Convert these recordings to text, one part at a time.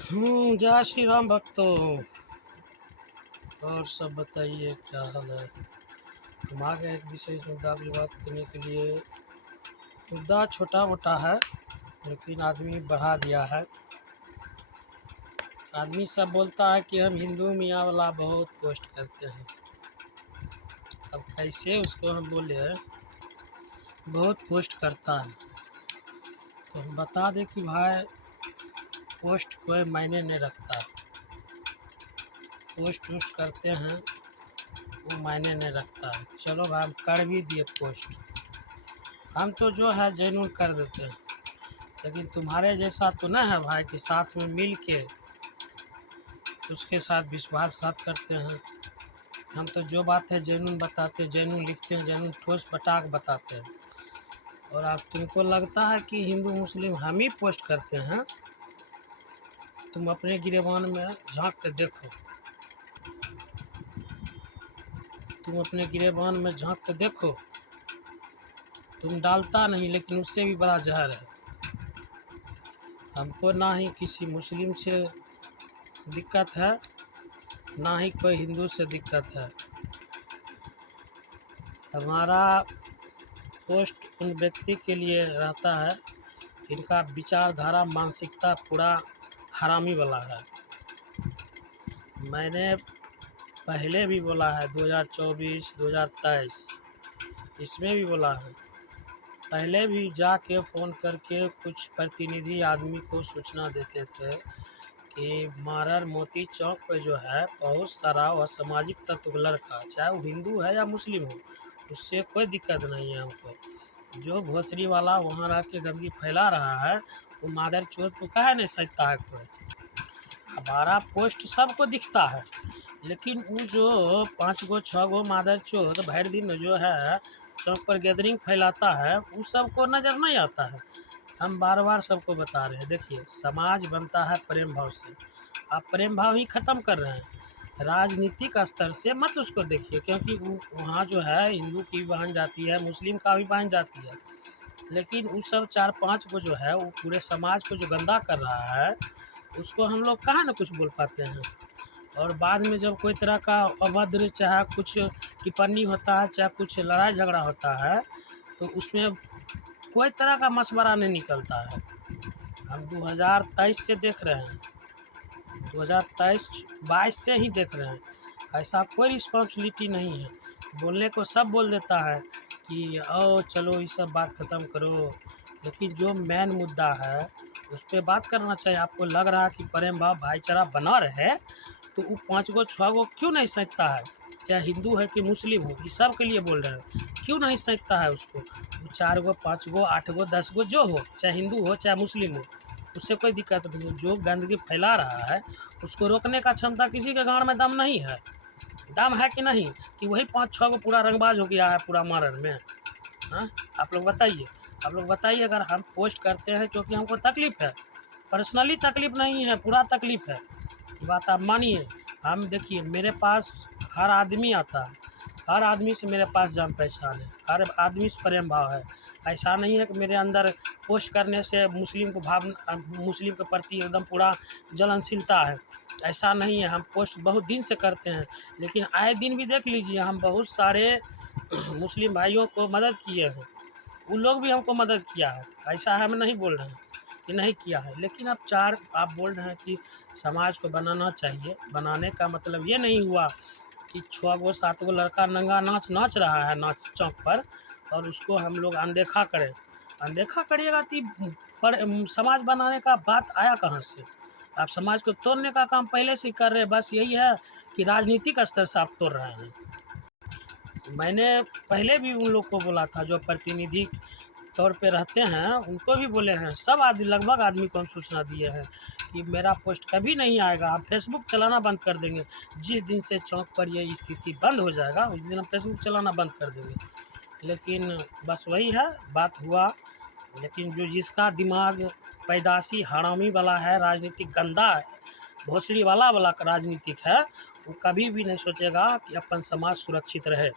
जय श्री राम भक्तों। और सब बताइए क्या हाल है। हम आ गए एक विशेष मुद्दा पर बात करने के लिए। मुद्दा छोटा मोटा है लेकिन आदमी बढ़ा दिया है। आदमी सब बोलता है कि हम हिंदू मियाँ वाला बहुत पोस्ट करते हैं। अब कैसे उसको हम बोले बहुत पोस्ट करता है, तो हम बता दें कि भाई पोस्ट कोई मायने नहीं रखता। पोस्ट करते हैं वो मायने नहीं रखता है। चलो भाई हम कर भी दिए पोस्ट, हम तो जो है जेन्युइन कर देते हैं। लेकिन तुम्हारे जैसा तो ना है भाई कि साथ में मिल के उसके साथ विश्वासघात करते हैं। हम तो जो बात है जेन्युइन बताते हैं, जेन्युइन लिखते हैं, जेन्युइन ठोस पटाख बताते हैं। और अब तुमको लगता है कि हिंदू मुस्लिम हम ही पोस्ट करते हैं। तुम अपने गिरेबान में झांक के देखो, तुम अपने गिरेबान में झांक के देखो। तुम डालता नहीं लेकिन उससे भी बड़ा जहर है। हमको ना ही किसी मुस्लिम से दिक्कत है, ना ही कोई हिंदू से दिक्कत है। हमारा पोस्ट उन व्यक्ति के लिए रहता है जिनका विचारधारा मानसिकता पूरा हरामी वाला है। मैंने पहले भी बोला है 2024 2023 इसमें भी बोला है। पहले भी जाके फ़ोन करके कुछ प्रतिनिधि आदमी को सूचना देते थे कि मारर मोती चौक पे जो है बहुत सारा असामाजिक तत्व का लड़का, चाहे वो हिंदू है या मुस्लिम हो, उससे कोई दिक्कत नहीं है हमको। जो भोसड़ी वाला वहाँ रह के गंदगी फैला रहा है वो मादर चौथ को काहे नहीं सकता है कोई। हमारा पोस्ट सबको दिखता है, लेकिन वो जो 5 गो 6 गो मादर चौथ भर दिन जो है चौक पर गैदरिंग फैलाता है वो सबको नज़र नहीं आता है। हम बार बार सबको बता रहे हैं, देखिए समाज बनता है प्रेम भाव से। आप प्रेम भाव ही ख़त्म कर रहे हैं। राजनीतिक स्तर से मत उसको देखिए, क्योंकि वहाँ जो है हिंदू की बहन जाती है, मुस्लिम का भी बहन जाती है। लेकिन वो सब 4-5 को जो है वो पूरे समाज को जो गंदा कर रहा है उसको हम लोग कहाँ ना कुछ बोल पाते हैं। और बाद में जब कोई तरह का अभद्र चाहे कुछ टिप्पणी होता है, चाहे कुछ लड़ाई झगड़ा होता है, तो उसमें कोई तरह का मशवरा नहीं निकलता है। हम 2023 से देख रहे हैं, 2023-22 से ही देख रहे हैं, ऐसा कोई रिस्पॉन्सिबिलिटी नहीं है। बोलने को सब बोल देता है कि आओ चलो ये सब बात ख़त्म करो, लेकिन जो मेन मुद्दा है उस पर बात करना चाहिए। आपको लग रहा है कि प्रेम भाव भाईचारा बना रहे तो वो 5 गो 6 गो क्यों नहीं सकता है, चाहे हिंदू है कि मुस्लिम हो, इस सब के लिए बोल रहे हैं, क्यों नहीं सकता है उसको। वो 4 गो 5 गो 8 गो 10 गो जो हो, चाहे हिंदू हो चाहे मुस्लिम हो, उससे कोई दिक्कत नहीं है। जो गंदगी फैला रहा है उसको रोकने का क्षमता किसी के गाँव में दम नहीं है। दम है कि नहीं कि वही 5-6 गो पूरा रंगबाज हो गया है पूरा मारर में। हाँ, आप लोग बताइए, आप लोग बताइए। अगर हम पोस्ट करते हैं क्योंकि हमको तकलीफ़ है, पर्सनली तकलीफ़ नहीं है, पूरा तकलीफ़ है, ये बात आप मानिए। हम देखिए मेरे पास हर आदमी आता है, हर आदमी से मेरे पास जान पहचान है, हर आदमी से प्रेम भाव है। ऐसा नहीं है कि मेरे अंदर पोस्ट करने से मुस्लिम को मुस्लिम के प्रति एकदम पूरा जलनशीलता है, ऐसा नहीं है। हम पोस्ट बहुत दिन से करते हैं, लेकिन आए दिन भी देख लीजिए हम बहुत सारे मुस्लिम भाइयों को मदद किए हैं, उन लोग भी हमको मदद किया है। ऐसा हम नहीं बोल रहे हैं कि नहीं किया है, लेकिन आप बोल रहे हैं कि समाज को बनाना चाहिए। बनाने का मतलब ये नहीं हुआ कि 6 गो 7 गो लड़का नंगा नाच नाच रहा है नाच चौक पर और उसको हम लोग अनदेखा करें। अनदेखा करिएगा तो पर समाज बनाने का बात आया कहाँ से। आप समाज को तोड़ने का काम पहले से ही कर रहे हैं, बस यही है कि राजनीतिक स्तर से आप तोड़ रहे हैं। मैंने पहले भी उन लोग को बोला था जो प्रतिनिधि तौर पे रहते हैं, उनको भी बोले हैं, सब आदमी लगभग आदमी को हम सूचना दिए हैं कि मेरा पोस्ट कभी नहीं आएगा, आप फेसबुक चलाना बंद कर देंगे। जिस दिन से चौक पर ये स्थिति बंद हो जाएगा उस दिन हम फेसबुक चलाना बंद कर देंगे। लेकिन बस वही है, बात हुआ। लेकिन जो जिसका दिमाग पैदाशी हरामी वाला है, राजनीतिक गंदा है, भोसड़ी वाला राजनीतिक है, वो कभी भी नहीं सोचेगा कि अपन समाज सुरक्षित रहे।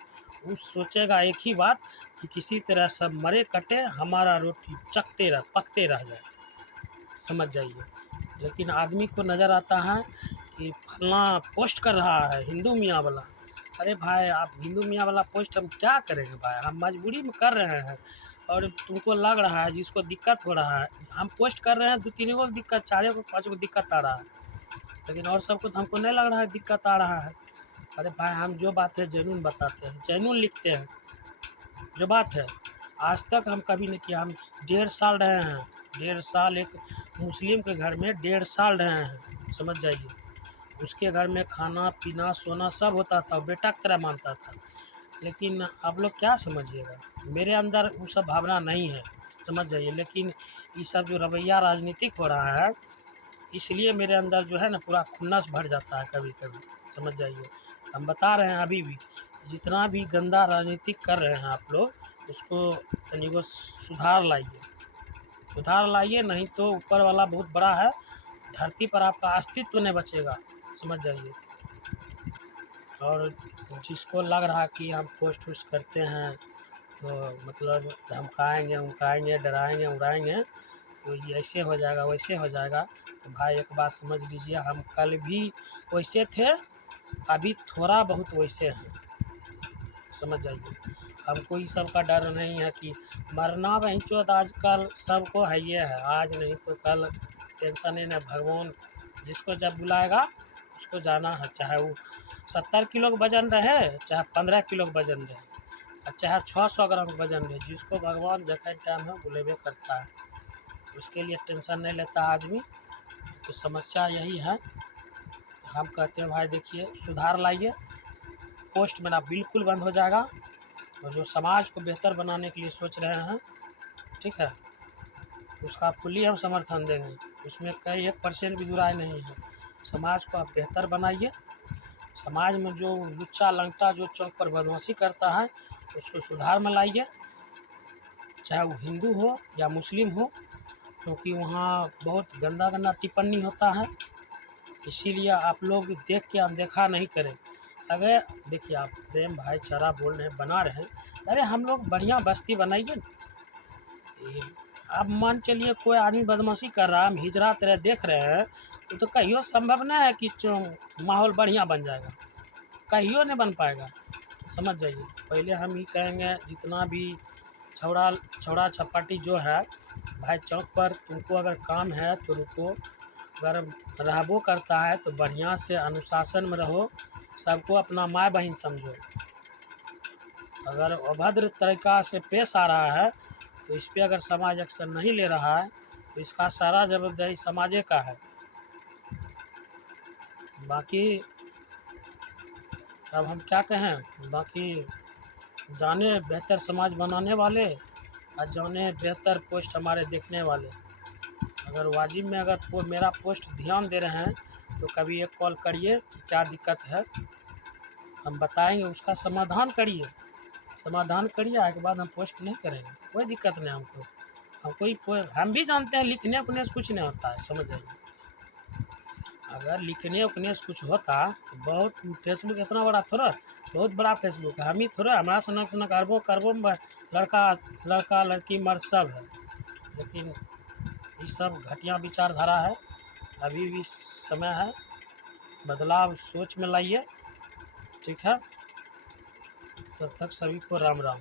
वो सोचेगा एक ही बात कि किसी तरह सब मरे कटे, हमारा रोटी पकते रह जाए। समझ जाइए। लेकिन आदमी को नज़र आता है कि फलना पोस्ट कर रहा है हिंदू मियाँ वाला। अरे भाई, आप हिंदू मियाँ वाला पोस्ट हम क्या करेंगे भाई, हम मजबूरी में कर रहे हैं। और तुमको लग रहा है जिसको दिक्कत हो रहा है, हम पोस्ट कर रहे हैं 2-3 को दिक्कत, 4 को 5 को दिक्कत आ रहा है, लेकिन और सबको तो हमको नहीं लग रहा है दिक्कत आ रहा है। अरे भाई, हम जो बात है जेन्युइन बताते हैं, जेन्युइन लिखते हैं जो बात है। आज तक हम कभी नहीं किया। हम 1.5 साल रहे हैं, 1.5 साल एक मुस्लिम के घर में 1.5 साल रहे हैं, समझ जाइए। उसके घर में खाना पीना सोना सब होता था, बेटा की तरह मानता था। लेकिन आप लोग क्या समझिएगा, मेरे अंदर वो सब भावना नहीं है, समझ जाइए। लेकिन ये सब जो रवैया राजनीतिक हो रहा है, इसलिए मेरे अंदर जो है ना पूरा खुन्नस भर जाता है कभी कभी, समझ जाइए। हम बता रहे हैं अभी भी, जितना भी गंदा राजनीतिक कर रहे हैं आप लोग, उसको तनी को सुधार लाइए, सुधार लाइए, नहीं तो ऊपर वाला बहुत बड़ा है, धरती पर आपका अस्तित्व नहीं बचेगा, समझ जाइए। और जिसको लग रहा कि हम पोस्ट वोस्ट करते हैं तो मतलब धमकाएंगे उमकाएंगे डराएंगे उड़ाएंगे तो ये ऐसे हो जाएगा वैसे हो जाएगा, तो भाई एक बात समझ लीजिए, हम कल भी वैसे थे, अभी थोड़ा बहुत वैसे हैं, समझ जाइए। हमको इस सब का डर नहीं है कि मरना वहीं चौथ आजकल सबको है, ये है आज नहीं तो कल, टेंशन ही नहीं। भगवान जिसको जब बुलाएगा उसको जाना है, चाहे वो 70 किलो का वजन रहे, चाहे 15 किलो का वजन रहे, और चाहे 600 ग्राम का वजन रहे, जिसको भगवान जगह टाइम है बुलेबे करता है, उसके लिए टेंशन नहीं लेता आदमी। तो समस्या यही है। हम कहते हैं भाई देखिए सुधार लाइए, पोस्ट मेरा बिल्कुल बंद हो जाएगा, और जो समाज को बेहतर बनाने के लिए सोच रहे हैं, ठीक है, उसका फुल्ली हम समर्थन देंगे, उसमें कहीं 1% भी बुराई नहीं है। समाज को आप बेहतर बनाइए, समाज में जो लुच्चा लंगटा जो चौक पर बदमाशी करता है उसको सुधार में लाइए, चाहे वो हिंदू हो या मुस्लिम हो, क्योंकि वहाँ बहुत गंदा गंदा टिप्पणी होता है, इसीलिए आप लोग देख के अनदेखा नहीं करें। अगर देखिए आप प्रेम भाईचारा बोल रहे हैं बना रहे हैं, अरे हम लोग बढ़िया बस्ती बनाइए ना। अब मान चलिए कोई आदमी बदमाशी कर रहा है, हम हिजरा तरह देख रहे हैं, तो कहियो संभव नहीं है कि माहौल बढ़िया बन जाएगा, कहियो नहीं बन पाएगा, समझ जाइए। पहले हम ही कहेंगे जितना भी छौड़ा छौड़ा छपाटी जो है, भाई चौक पर तुमको अगर काम है तो रुको, अगर रहबो करता है तो बढ़िया से अनुशासन में रहो, सबको अपना माँ बहन समझो। अगर अभद्र तरीका से पेश आ रहा है तो इस पे अगर समाज एक्शन नहीं ले रहा है तो इसका सारा जवाबदेही समाजे का है। बाकी अब हम क्या कहें, बाकी जाने बेहतर समाज बनाने वाले और जाने बेहतर पोस्ट हमारे देखने वाले, अगर वाजिब में अगर मेरा पोस्ट ध्यान दे रहे हैं तो कभी एक कॉल करिए कि क्या दिक्कत है, हम बताएंगे, उसका समाधान करिए, समाधान करिए, आगे बाद हम पोस्ट नहीं करेंगे, कोई दिक्कत नहीं हमको। हम भी जानते हैं लिखने उखने से कुछ नहीं होता है, समझ जाइए। अगर लिखने उखने से कुछ होता तो बहुत, फेसबुक इतना बड़ा थोड़ा, बहुत बड़ा फेसबुक है, हम ही थोड़ा, हमारा सनक अरबों करबों में लड़का लड़का लड़की मर्द सब है, लेकिन ये सब घटिया विचारधारा है। अभी भी समय है, बदलाव सोच में लाइए, ठीक है। तब तक सभी को राम राम।